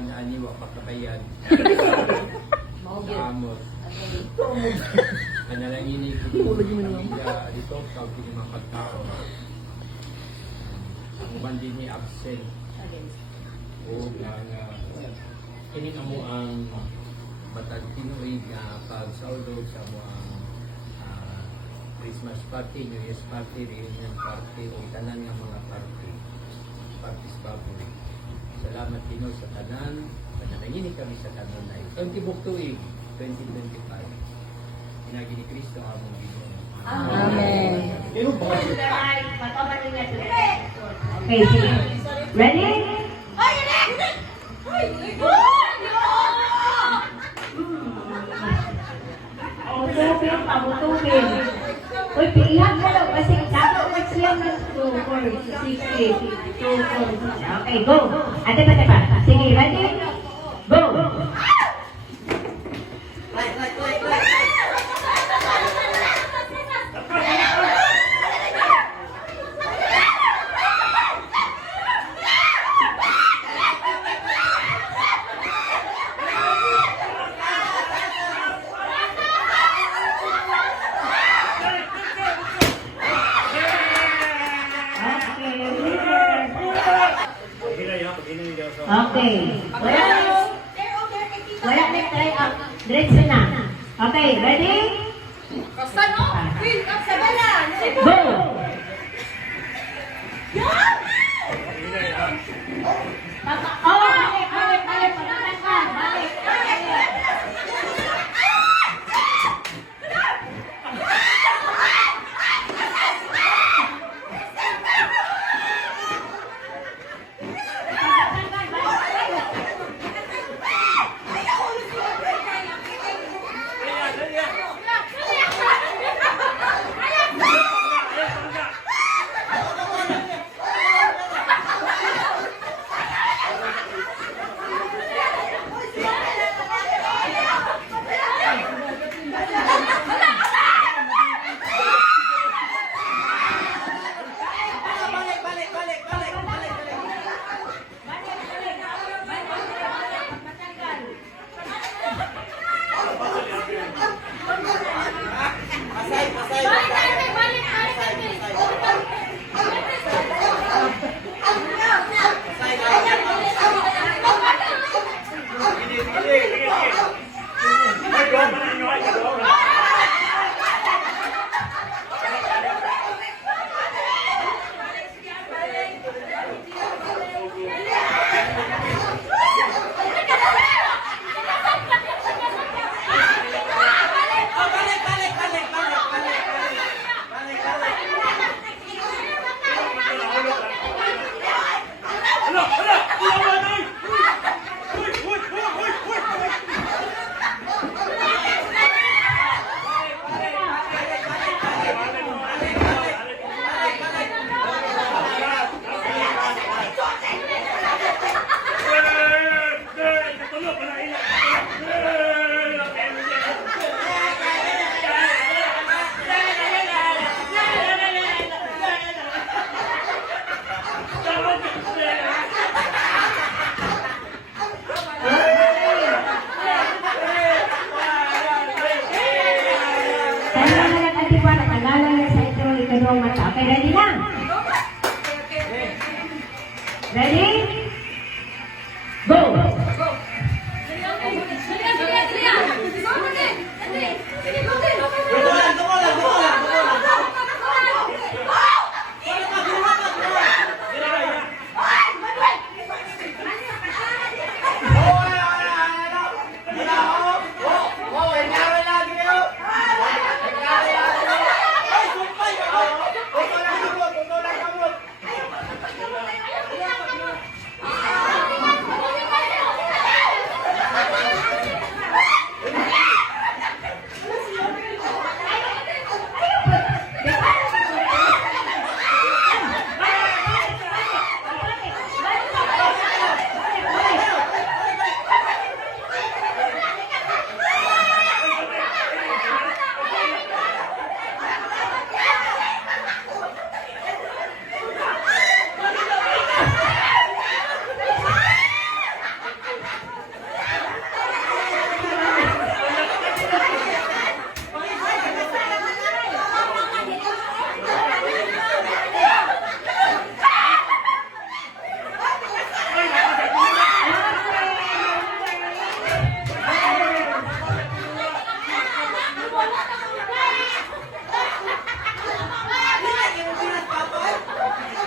man aniwa pagkabayan. Amos. Panalangin ko dito sa mga tao. Ang bandi ni absent. O kini mo ang batag Pinoy nga pagsaulog sa mga Christmas party, New Year's party, reunion party, o tanan nga mga parties favorite. Salamat Pinoy sa tanan, panalangin kami sa tanan na ito. Ang tibok tuig, 2025. Pinagi ni Kristo among Ginoo. Amen. Okay, sige. Ready? Pabutugin, pabutugin. Uy, pilihan ka daw kasi dapat mag-slam ng 2, 4, 6, 8, 2, 4, 6. Okay, go. Ate pa. Sige, ready? Go. Okay. Wala na try up. Diretso na. Okay, ready? Kasano? Win, sa bala. Go! Balik. Balik. Okay, ready na? Ready? Go!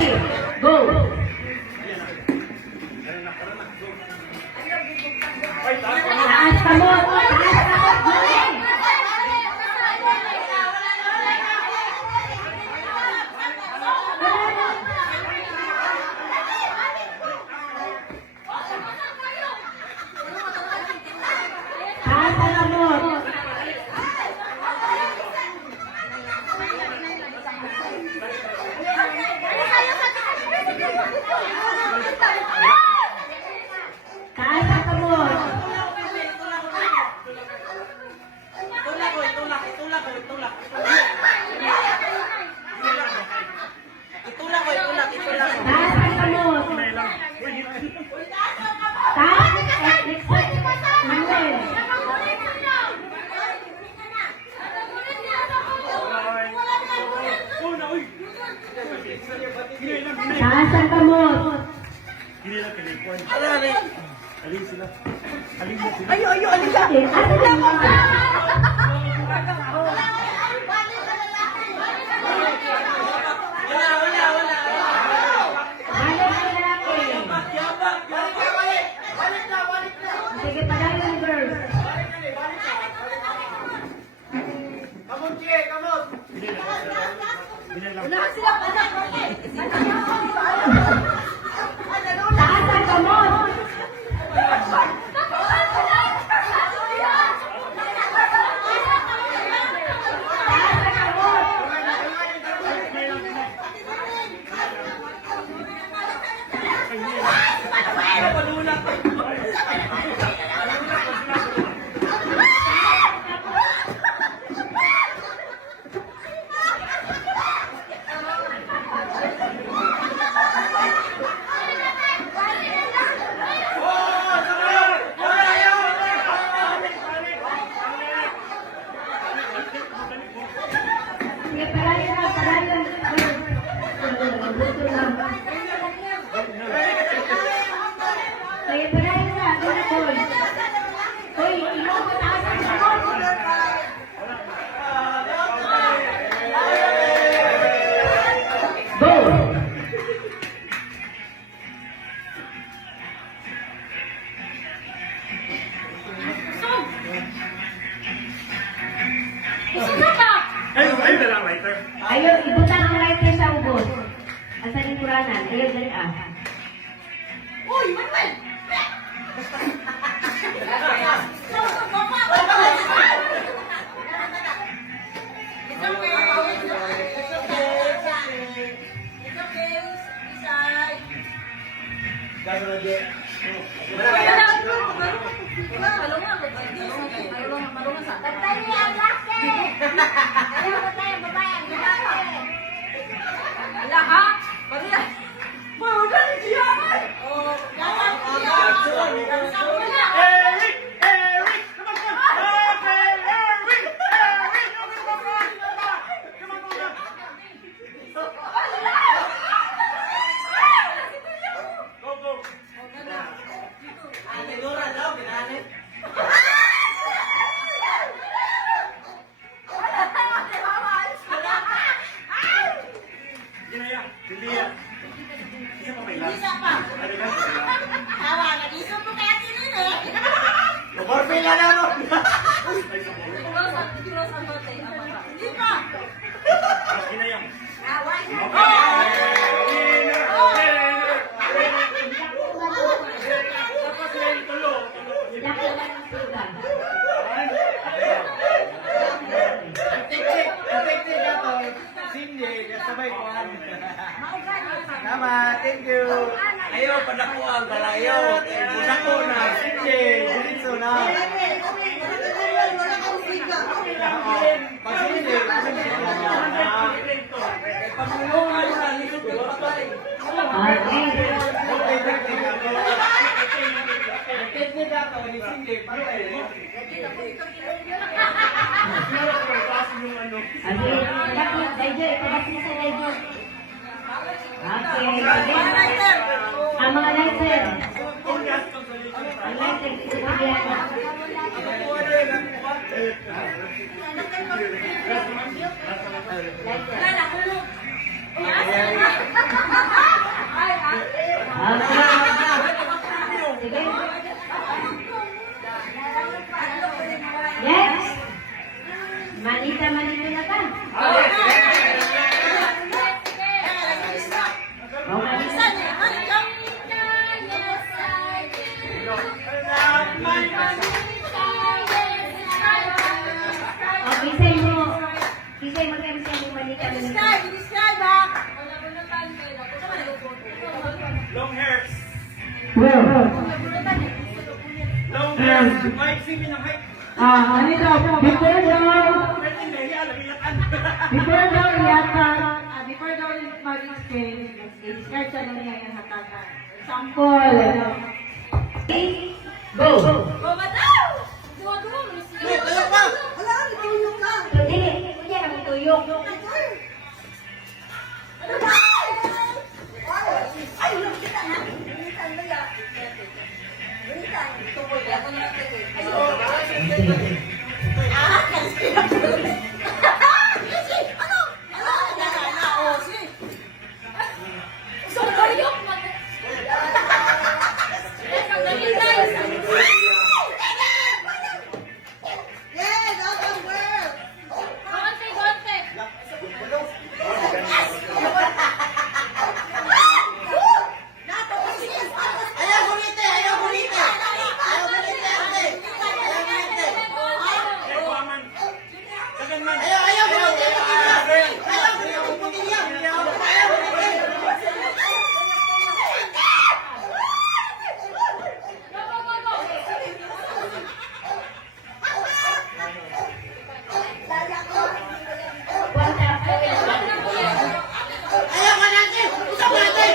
Go! Taas ka mo! Taas ka mo! Julie! Taas ka mo! Taas ka mo! Taas ang kamot. Taas. Next one. Manuel. Taas ang kamot. Alin sila? Alin mo sila? Ayo, alisa. Ate lang mo. Balik ang lalaki. Sige, padayon girls. Unahan sila, anak. Taas ang kamot. Taas ang kamot. Sige, padayon na, padayon. Gusto lang. Sige, padayon na, gusto. Hoy, ilo mo taas ang kamot. Go! Ayun na lang, lighter. Ayaw, ibutan ang lighter sa ubos. Asa ni Kuranan? Ayaw, dali ah. Uy, Manuel! It's okay. It's okay. Isay. Malungan sa. Tatay niya ang laki. Ayaw ko tayo, babae. Ang babae. Ala ha? Pariya. Mawala ni siya. Oh, dapat siya. Eric! Eric! Come on, come on! Okay, Eric! Eric! Come on, Go, go! Ginaya, Julia. Isa pa may last. Isa pa. Ano ka? Tawagan. Iso mo kaya sinin eh. Borpila na, no? Hindi pa. Ginaya. Away. Tapos yan, tulo. Laki lang ang suga. Thank you. Ayaw, padako ang kalayo. Padako na. Sige, diretso na. Pasili. Pagmulungan na, lisod ko patay. Okay. Teknik ako, sige, patay. Adi, dapat medyo ipabas mo sa medyo. Okay. Ang mga lighter. Ang lighter, ito po yan. Lighter. Long hair. White, sige ng height. Before Pwede na hiya, labilakan. before daw mag-exchange, discard siya na niya yung hatakan. Sample, ano? Okay, go! Baba daw! Duwa-duwa mo na siya. Ayaw pa. So, dili, kuya, kami tuyok. So, kayok mo. Eh, pagdalitan. Gonte, gonte. Ayaw gulite, ayaw gulite. Ayaw gulite, ate. Ayaw gulite. Ayaw, ayaw gulite. Ayaw gulite. Ayaw gulite. Go, go, go, go. Ayaw ka natin. Usap natin.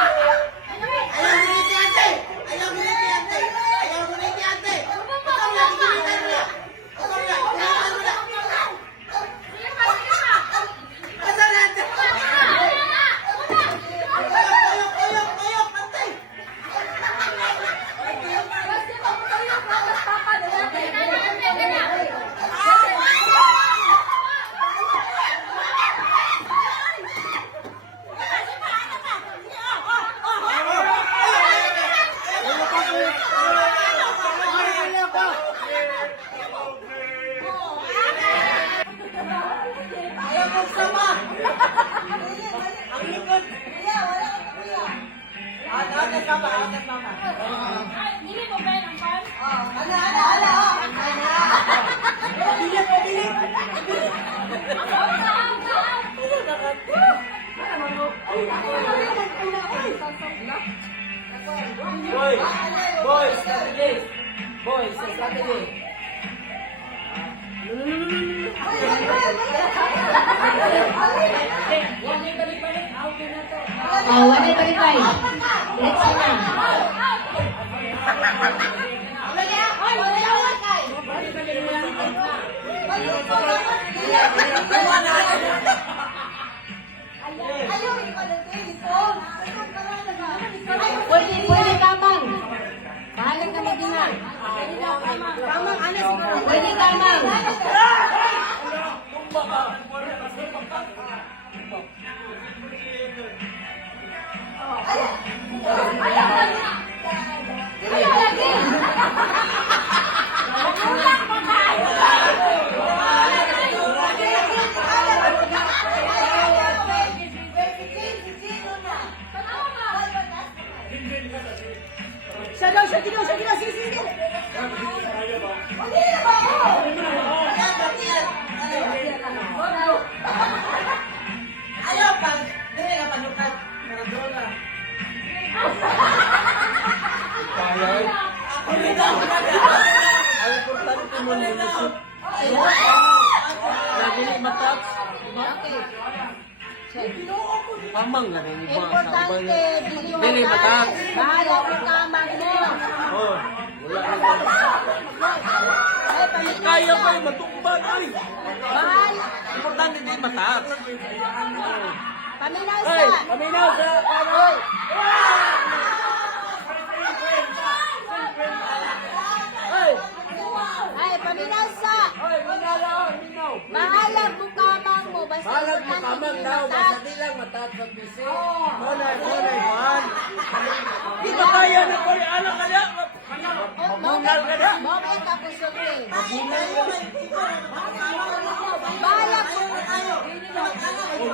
Ayaw gulite, ate. Ayaw gulite, ate. Ayaw gulite, ate. Usap na, gulite na. Usap na, gulite na. Usap natin. Ayok, ayok, ayok, ate. Ayaw magsama. Ang likod. Atas mama, atas mama. Ay, dili mo ba ang pan? Pabilis, pabilis. Boys, boys, strategy. Boys, strategy. Oh, 125. Let's see na. Pwede kamang. Bahala ka mag-ina. Pwede kamang. Ayaw pa. Dili na panukat. Maradona. Ang importante mo na inisip. Dili matouch. Pamang na rin iba. Importante, Dili matouch. bahala ka kamang mo. Oh. Kaya ko yung matumban. Ay. Bahala. Importante din matouch. Paminaw Ay, sa. paminaw sa kamoy. Ay, Ay, paminaw sa. ay, minaw, minaw. Bahala mo kamang mo. Basta Balag mo importante kamang yung daw, matat. basta di lang matouch ang bisi. Monay, man. Di ba kaya na ko anak ka na? Mamunal ka na. Moment ako sumri. Bahala mo.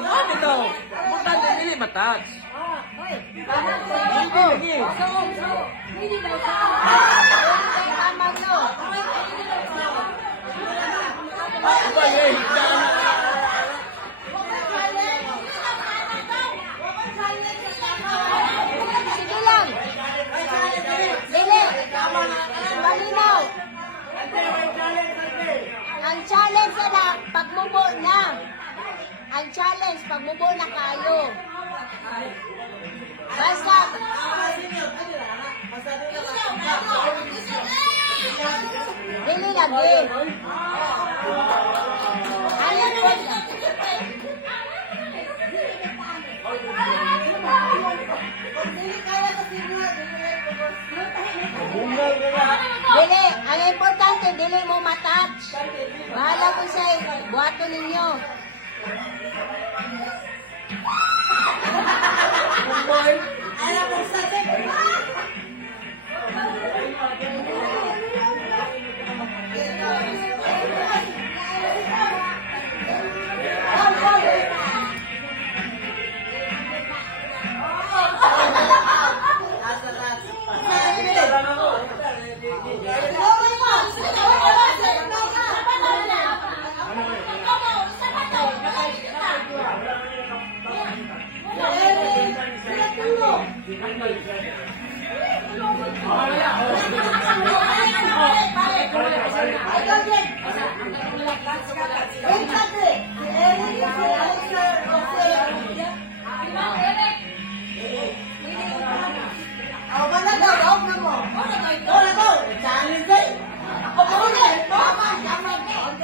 Ano ito? Importante din matouch. Hindi, hindi. Kamang no. Sige lang. Dili. Malinaw. Ang challenge na pagmubo na. Ang challenge, pagmubo na kayo. Basta. Dili lagi. Ayan po. Dili, ang importante, dili mo matouch. Bahala ko siya, buhato ninyo.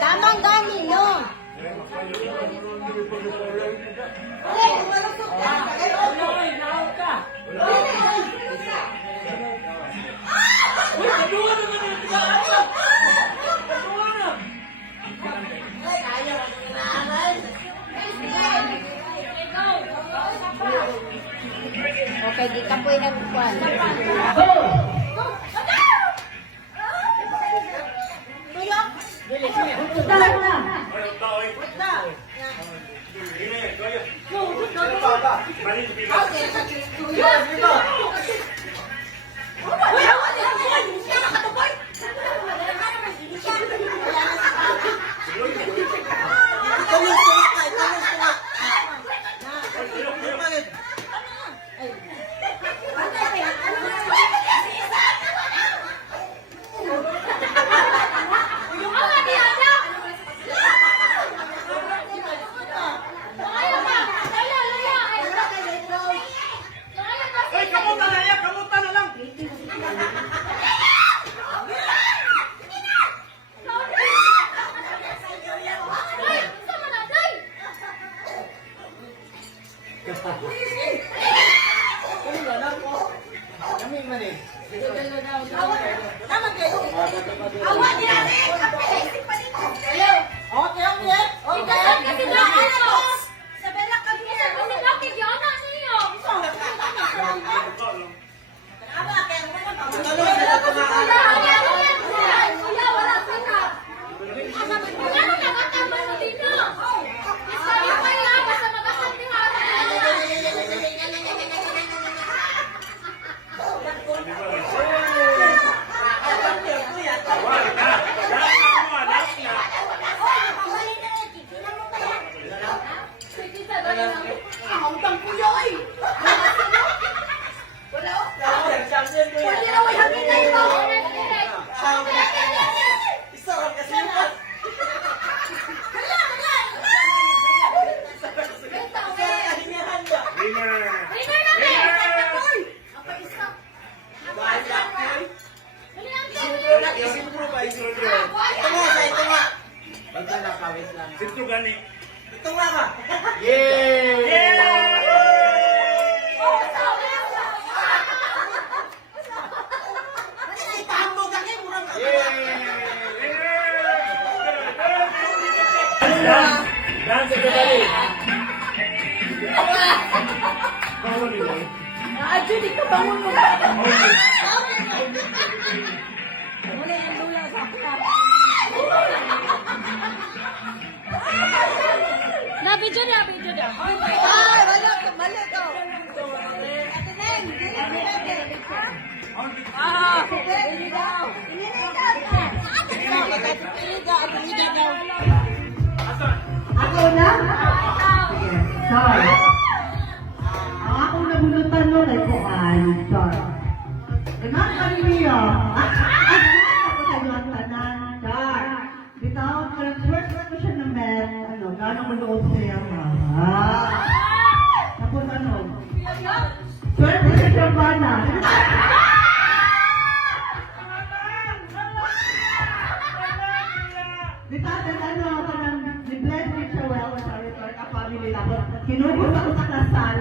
Tamang gani, no? Okay, di ka po yung nagkuhan. Ito gani. Ito nga ka. Yay! Dance everybody. Bawal nila. Adyo, di ka bangon mo. Na video na. Ay, wala ka, mali to. Ate Neng, Ate Neng. na? Sige. Sorry. Ang akong nabunutan nun ay kuan. Sorry. Emang kami niyo. Ako sa iyo ang tanan. Sorry. Bitaw, first ko siya na met. Ano, gano'ng manood siya. Tapos ano? Swerte siya siya ba na? Bitaw, ano, kanang ni-bless niya siya well sa resort ka family. Tapos, kinubos ako sa kasal.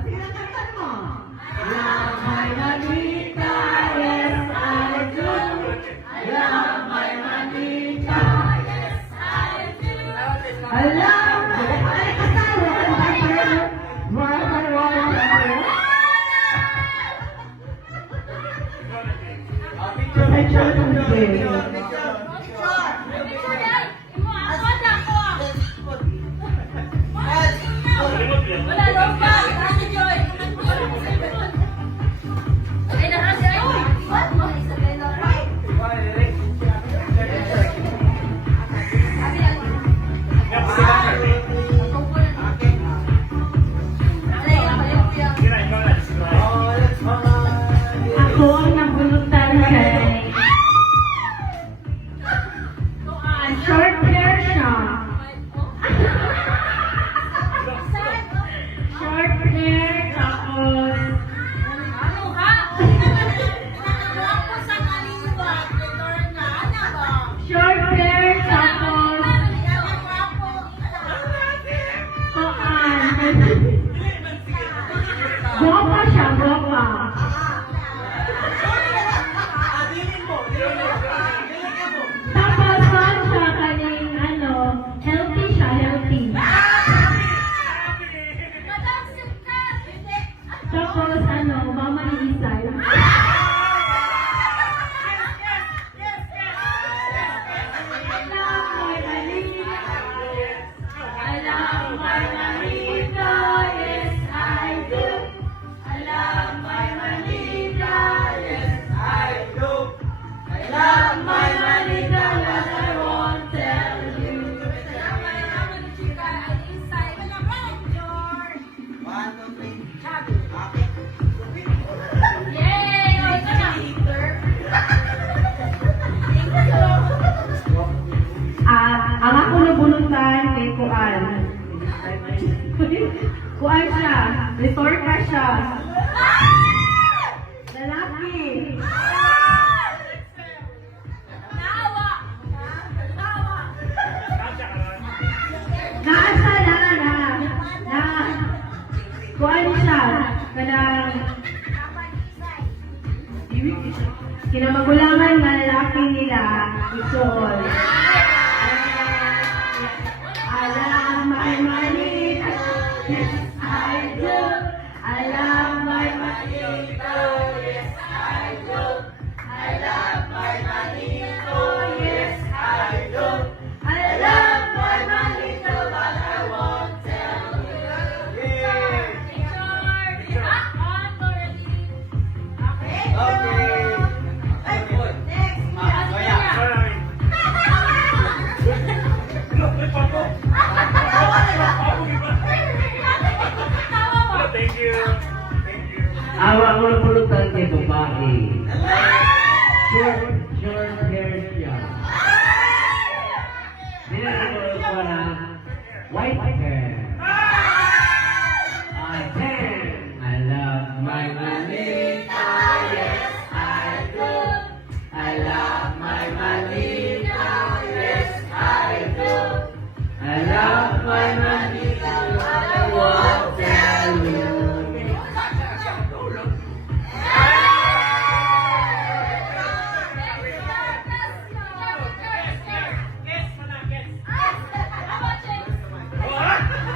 Sige na, kantan mo. Lamay manita, yes, I do. Lamay manita, yes, I do. Alam, ay kasal, Wala daw pa. Kasi Joy. Ay, nakasi. Ako ang nabunutan kay short hair siya. Short hair, tapos Ano ha? Ako sa kaliwa. Ano ba? short hair, tapos kuan. Guwapa siya, guwapa. Tapos kuan siya kaning ano, healthy siya, healthy. Tapos ano, mama ni Isay. Ang ako nabunutan kay Kuan. Kuan siya. Resorta siya. Lalaki. Naasa na. Kuan siya. Kanang kinamagulangan na lalaki nila. Isol. Alam my money, yes I do. Alam my money, yes I do. Alam my money, yes I do. Alam my money, but I won't tell you. Thank you. Thank you. Awa ko na pulutan kay babae. Short hair siya. Nilalagay ko na white hair. I love my manita, yes I do. I love my manita, yes I do. I love my manita, but I won't tell you. Oh,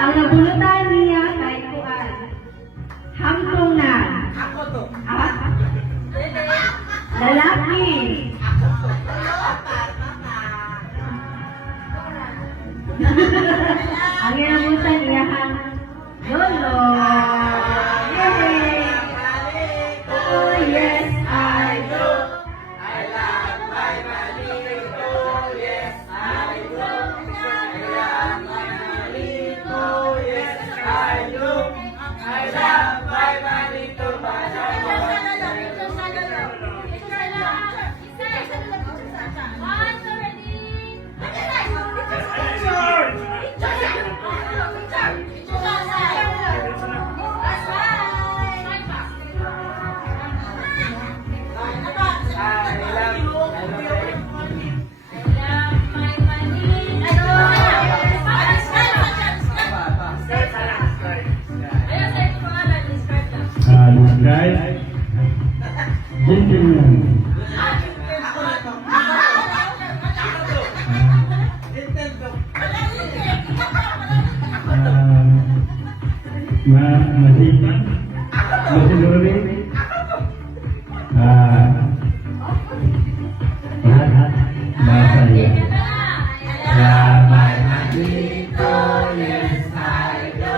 Ang nabulutan niya kay Kuan. Hangtong na. Ako to. Ah? Lalaki. Ang inabutan niya hang Lolo. Yay! Oh yes, I do. I love my Manito, yes I do. I love my Manito, yes I do. I love my Manito, but I Describe gentleman. Masipag, masinulit, lahat, masaya. my Manito, yes I do.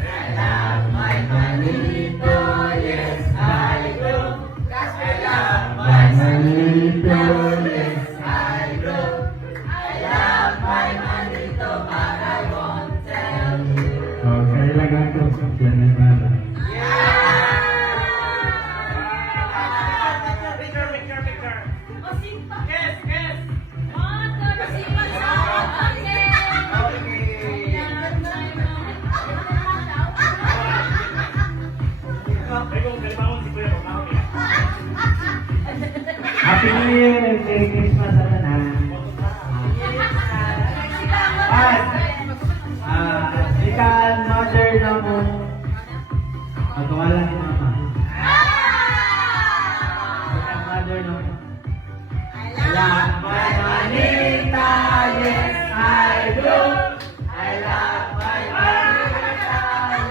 I love my Manito, yes I do. I love my Manito, yes I do. I love my Manito, but I won't tell you. Oh, kailangan ko yan ay mala. Happy New Year and Merry Christmas sa tanan. Ikan mother na mo. Ang kawalan ni mama. Ikan mother na mo. I love my Manita, yes I do. I love my Manita,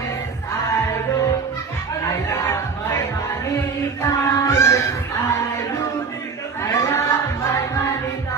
yes I do. I love my Manita, yes I do. I love my Manita,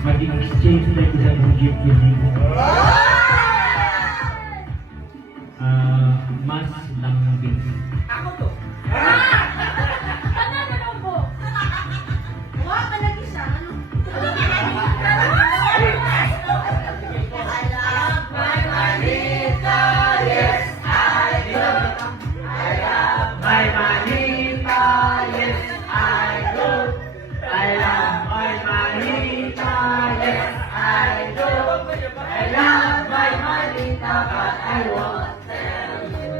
mag-exchange tayo sa mong gift with you. Mas ng binti. Ako to. Ano naman po? Wala ka lagi siya. Ano? I love my manita, yes I do. I love my manita, yes I do. I love my manita, yes I do. I love my manita, but I won't tell you.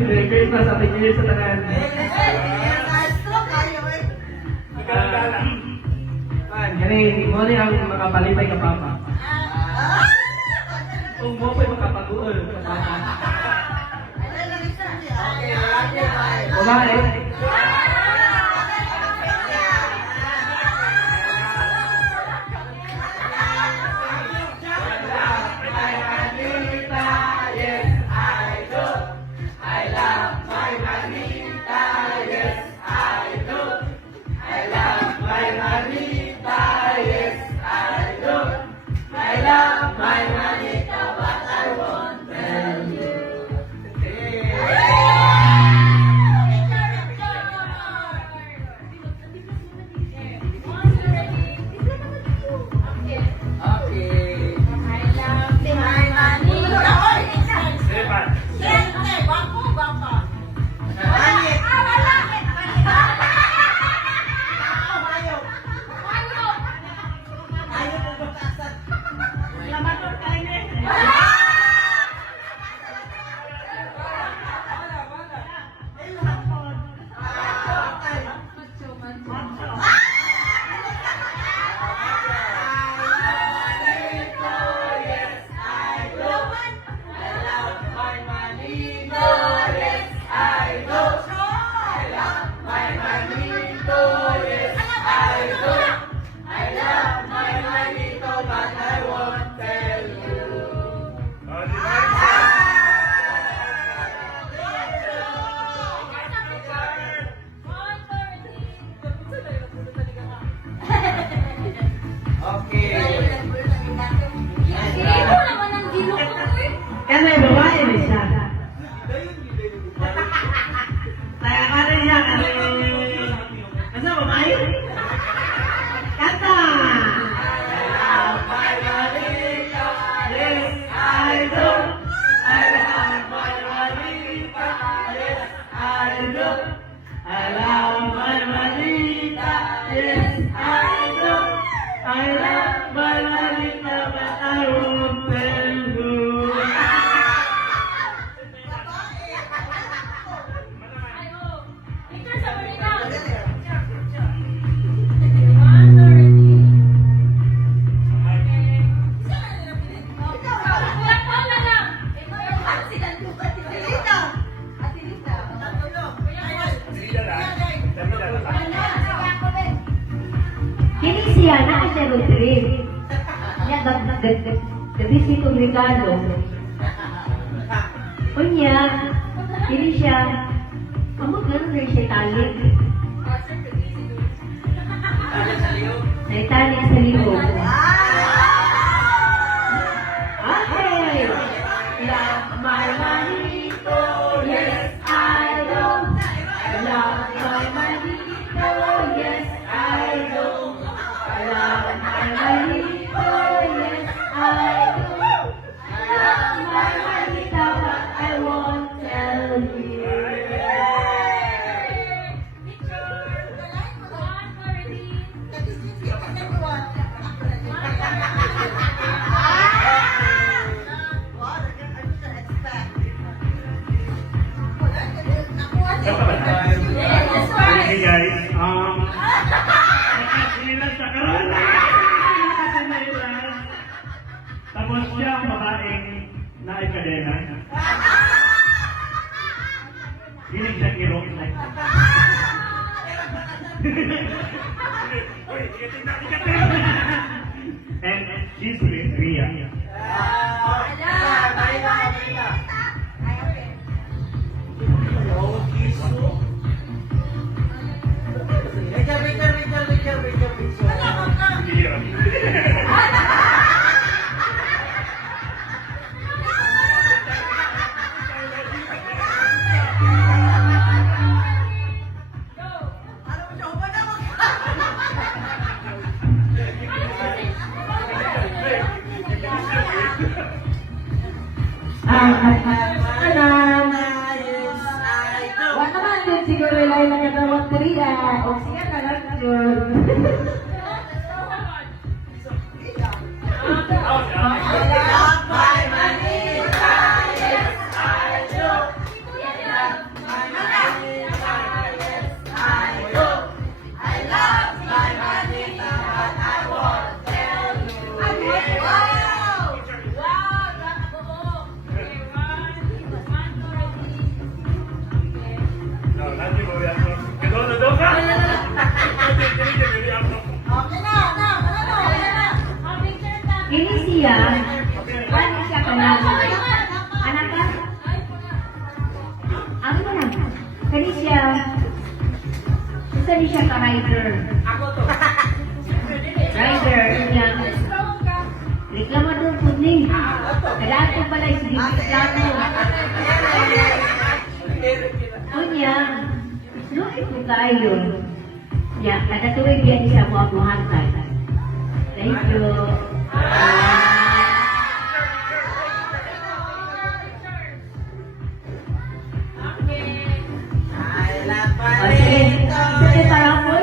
Merry Christmas at tingin sa tanan. Gani, mo ni ang makapalipay ka papa. Kung mo pa'y makapaguol ka papa. Babae. Kan may babae rin siya. Kaya ka rin siya, ano, babae? Kanta! I love my Marita, yes I do. I love my Marita, yes I do. I love my Marita, yes I do. I love my Marita, but I won't tell you. Kini siya na sa road trip. Nya gabi si regalo. Unya, kini siya amo ganun rin siya talik. Ay talik sa libo. Okay. Love my manito, yes I do. Love my manito, yes I do. I love my manito, yes I do. I love my manito, but I won't tell you. Hey guys, nakasilan sa karoon. Nakasilan. Tapos siya ang babaeng na ikadena. Hilig sa kirok. Uy, ikatin na, ikatin! And she's with Ria. Wala naman din siguro lang nakatawag ko rin. O siya na lang yun. Ini siya, ano siya ka na? Anak ka? Ano mo na? Kani siya, isa ni siya ka rider. Rider, yan. Reklamador po ni. Kailangan ko pala yung reklamo. Kunya, lukit ko kayo. Ya, kada tuwing yan isa mo ako hantay. Thank you. Okay. Sige, parapol.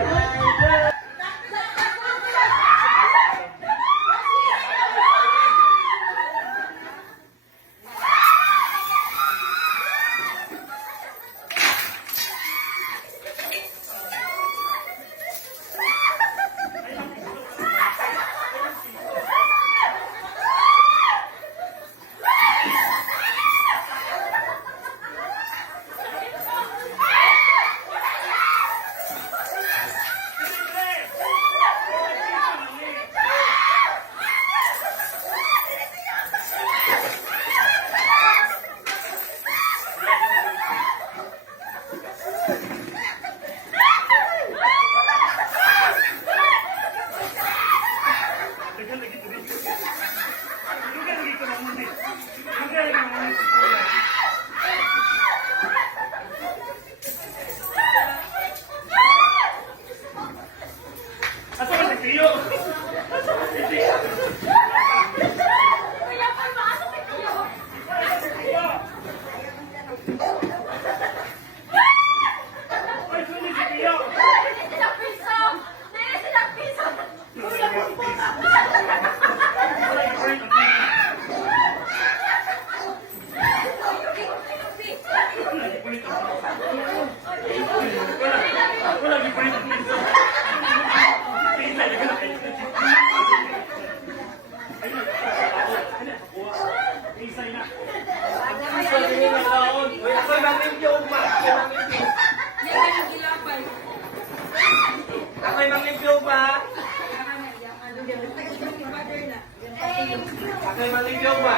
Ako'y manglingkyo ba? Ako'y manglingkyo ba?